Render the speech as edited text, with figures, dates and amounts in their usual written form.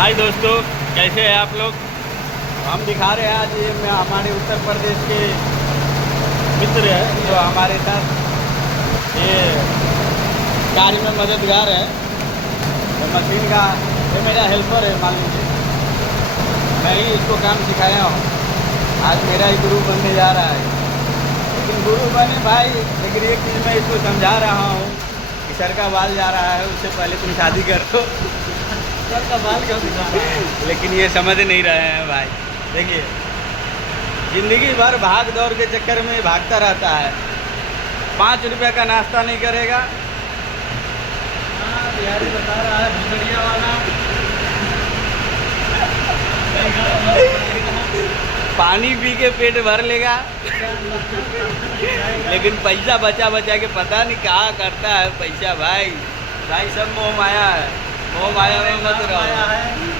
हाय दोस्तों, कैसे हैं आप लोग। हम दिखा रहे हैं आज ये हमारे उत्तर प्रदेश के मित्र हैं जो हमारे साथ ये कार्य में मददगार है। तो मशीन का ये मेरा हेल्पर है, मान लीजिए मैं ही इसको काम सिखाया हूँ। आज मेरा ही गुरु बनने जा रहा है। लेकिन गुरु बने भाई, लेकिन एक चीज़ मैं इसको समझा रहा हूँ कि सर का बाल जा रहा है, उससे पहले तुम शादी कर दो। सर का बाल क्यों दिखा रहा है? लेकिन ये समझ नहीं रहे हैं भाई। देखिए, ज़िंदगी भर भाग दौड़ के चक्कर में भागता रहता है। 5 रुपये का नाश्ता नहीं करेगा। हाँ, बिहारी बता रहा है भिंगड़िया वाला। पानी पी के पेट भर लेगा। लेकिन पैसा बचा बचा के पता नहीं कहाँ करता है पैसा। भाई सब मोह माया है। मोह माया में मत रहो।